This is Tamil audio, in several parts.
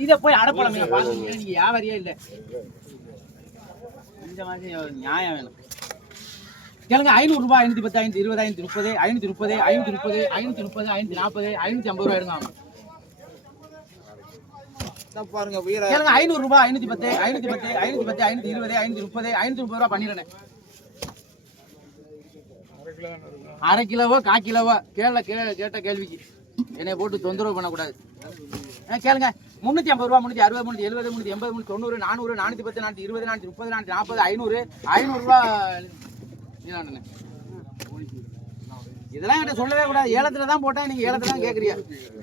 இதை போய் அடப்படம் பாருங்க, நீங்க வியாபாரியே இல்லை. இந்த மாதிரி நியாயம் வேணும். கேளுங்க 500 ரூபாய் 510 520 530 530 530 530 540 550 ரூபாய் எடுங்க. பாருங்க கேளுங்க 500 ரூபாய் 510 510 510 520 530 530 ரூபாய் பண்ணிடுறேன். அரை கிலோவோ 1/4 கிலோவோ கேட்ட கேள்விக்கு என்னை போட்டு தொந்தரவு பண்ணக்கூடாது. கேளுங்க 350 ரூபா 360 370 380 390 400 410 420 430 440 500 ரூபா. இதெல்லாம் என்கிட்ட சொல்லவே கூடாது. ஏலத்துல தான் போட்டேன், நீங்க ஏலத்துல தான் கேக்குறீங்க.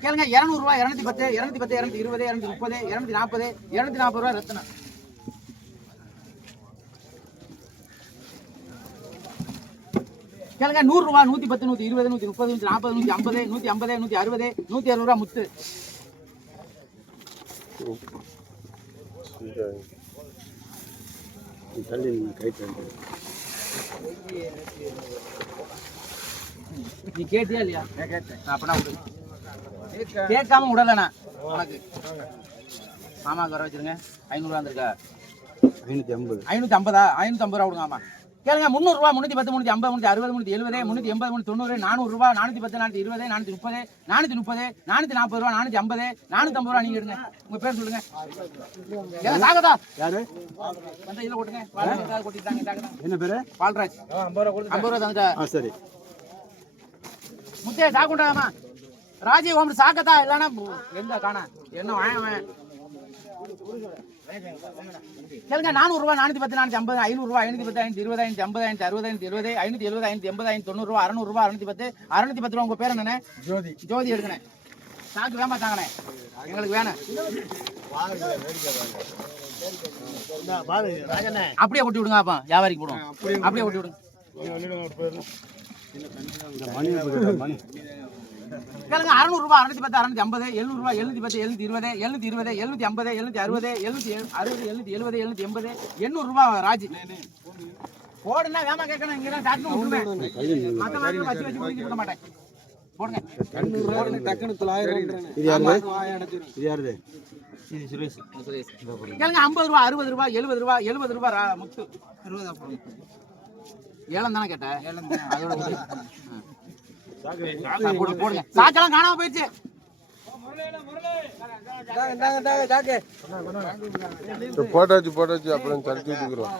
கேளுங்க 200 ரூபாய் 210 210 220 230 240 240 ரூபாய் ரத்தனம். கேளுங்க 100 ரூபாய் 110 120 130 140 150 150 160 160 ரூபாய் முத்து. நீ கேட்டியா இல்லையா? அப்பனா கேட்காம விடலண்ணா உனக்கு மாமாவுக்கு வர வச்சிருங்க. 500 ரூபா வந்திருக்கா? 550 550 ரூபா கொடுங்க. ஆமா கேளுங்க 300 ரூபா 310 350 360 370 380 390 400 ரூபா 410 420 430 430 440 ரூபா 450 450 ரூபா. நீங்க எடுங்க. உங்க பேர் சொல்லுங்க. சாகதா யாரு அந்த இதுல போட்டுங்க. கொட்டிட்டாங்க. என்ன பேரு? பால்ராஜ். 50 ரூபா தந்துட்டா. சரி முத்தே சாக்குண்டாமா ராஜி ஓம் சாக்கதா இல்லனா எங்க காணா என்ன வாயவன். கேளுங்க 400 ரூபாய் 410 450 500 ரூபாய் 510 520 550 560 570 570 570 590 ரூபாய் 600 ரூபாய் 610 ரூபாய். உங்க பேர் என்னண்ணே? ஜோதி. ஜோதி எடுக்கணே. சாக்கு வேமா தாங்கண்ணே, எங்களுக்கு வேணும். அப்படியே கொட்டி விடுங்க. அப்பா வியாபாரிக்கு போடுவோம். அப்படியே கொட்டி விடுங்க. கேளுங்க 600 ரூபாய் 610 650 700 ரூபாய் 710 720 720 750 760 770 780 800 ரூபாய். ராஜி போடுனா வேமா கேட்கணும். இங்க தான் சாட்னு விட்டுருவேன். மத்த மாதிரி வச்சு குடிக்க விட மாட்டேன். போடுங்க. டக்குனு 900. இது யாருது? இது சுரேஷ். கேளுங்க 50 ரூபாய் 60 ரூபாய் 70 ரூபாய் 70 ரூபாய் முத்து 20 போடுங்க. ஏலம் தானே கேட்ட? ஏலம் தான். அதோட போடுங்க. சாக்கெல்லாம் காணாம போயிடுச்சு. போட்டாச்சு அப்புறம் தடுத்து விட்டுக்கிறோம்.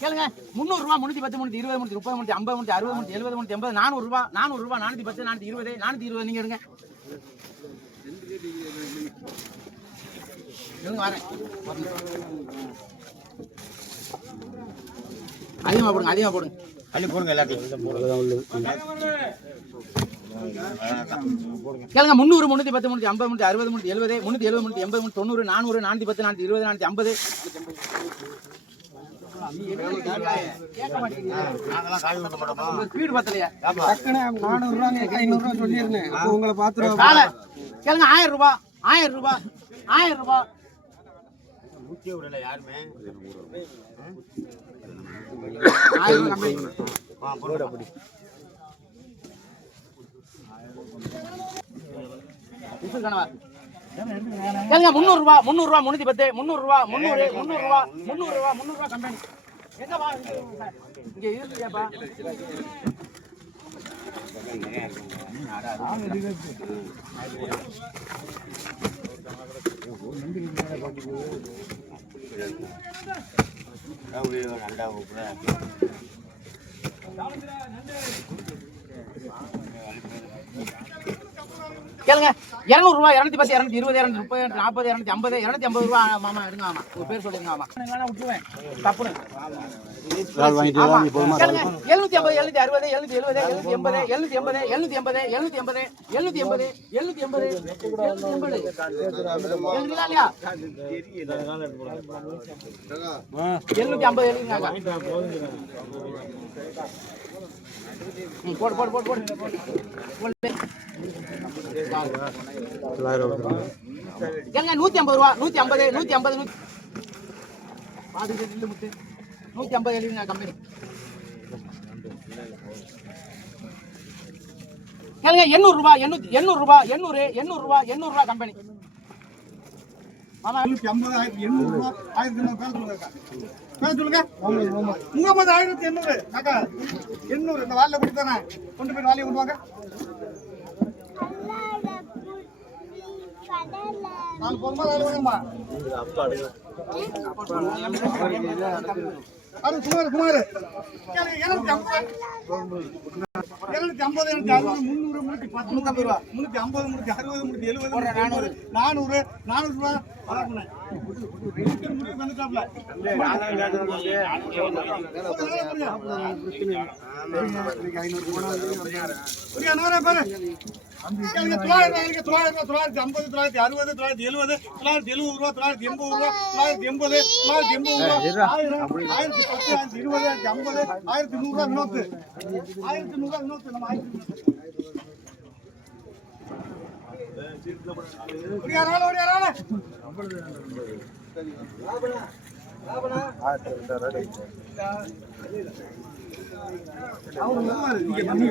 கேளுங்க 300 ரூபாய் 310 320 330 350 360 370 380 400 ரூபாய் 400 ரூபாய் 410 420 420 நீங்க எடுங்க. வரேன். அதிகமா போடுங்க. அதிகமா போடுங்க. அள்ளி போடுங்க. எல்லாத்தையும் கேளுங்க 300 310 350 360 370 370 380 390 400 410 420 450 ஸ்பீடு பத்தலையா? 400 ரூபாய் 500 ரூபாய் சொல்லிருந்தேன். உங்களை பாத்துறோம். கேளுங்க 1000 ரூபாய் 1000 ரூபாய் 1000 ரூபாய். முக்கிய ஊர்ல யாருமே கேளுங்க 300 ரூபாய் 300 ரூபாய் 310 300 ரூபாய் 300 300 ரூபாய் 300 ரூபாய் 300 ரூபாய் கம்பெனி எங்க வா இங்க இருக்குப்பா. கேளுங்க 200 ரூபாய் 210 220 230 240 250 ரூபாய். மாமா எடுங்க. ஆமா உங்க பேர் சொல்லுங்க. ஆமா விட்டுருவேன் தப்புன்னு. கேளுங்க 750 760 770 780 780 780 780 780 போடு போடு போடு போடு. கேளுங்க 150 ரூபாய் 150 150 150 எழுதுங்க கம்பெனி. கேளுங்க 800 ரூபாய் 800 ரூபாய் 800 ரூபாய் 800 ரூபாய் 800 ரூபாய் கம்பெனி. ஆமா 750 1800 ரூபா 1800 பேர் சொல்லுங்க முகமது 1800 காக்கா 800 இந்த வால்ல கொடுத்தானே கொண்டு போய் வாலியை கொண்டு வாங்க நாலு போதுமா நாலு வேணுமா அது சுமார் 250 250 300 310 ரூபா 350 360 370 400 400 ரூபா வந்துட்டாப்ல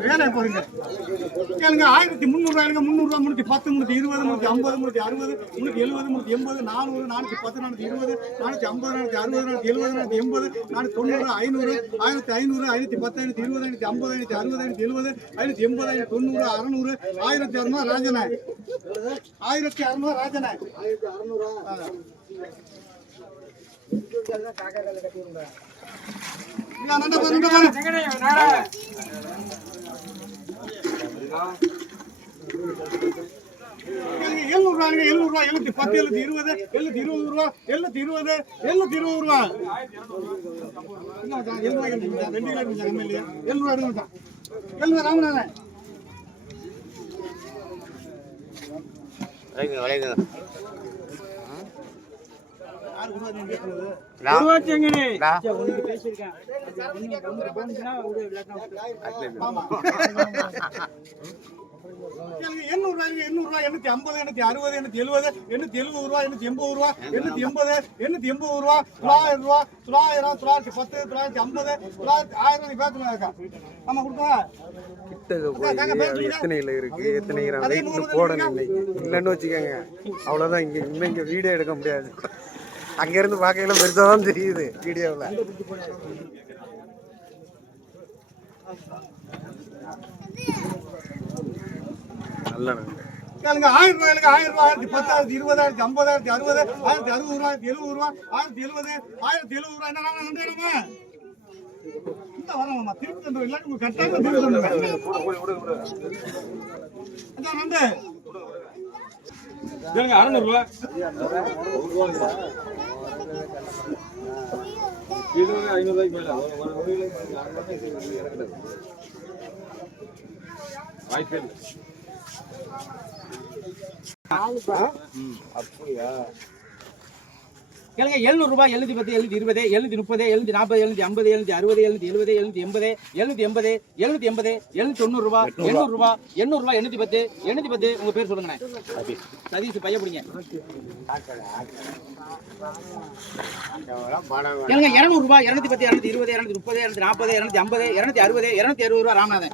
வேலை போறீங்க 1300 300 310 320 350 360 370 380 400 410 420 450 460 470 480 490 500 1500 510 520 550 560 570 580 590 600 1600 ராஜனே 1600 ராஜனே 1600 எத்தனைல இருக்கு எத்தனை போடணும் இல்லைன்னு வச்சுக்கோங்க அவ்வளவுதான். இங்க வீடியோ எடுக்க முடியாது. அங்க இருந்து பார்க்கையில பெருசாதான் தெரியுது வீடியோவில். நல்ல 1000 ரூபாய் 10,000 20,000 50,000 60,000 1060 ரூபாய் 70 ரூபாய் 1070 ரூபாய் என்ன நன்றி இந்த வரமா திருப்பி தந்து இல்ல உங்களுக்கு கரெக்ட்டா திருப்பி தந்துங்க அதான் நன்றி ஜனங்க 600 ரூபாய் இது 500 ரூபாய்க்கு மேல வாய்ப்பே இல்லை. அப்படியா? கேளுங்க 700 ரூபாய் 710 720 730 740 750 760 770 780 780 790 ரூபாய் 800 ரூபாய் 800 ரூபாய் 810 810 உங்க பேர் சொல்லுங்க. சதீஷ் பைய பிடிங்க. கேளுங்க 200 ரூபாய் 210 220 230 240 250 260 260 ரூபாய் ராமநாதன்.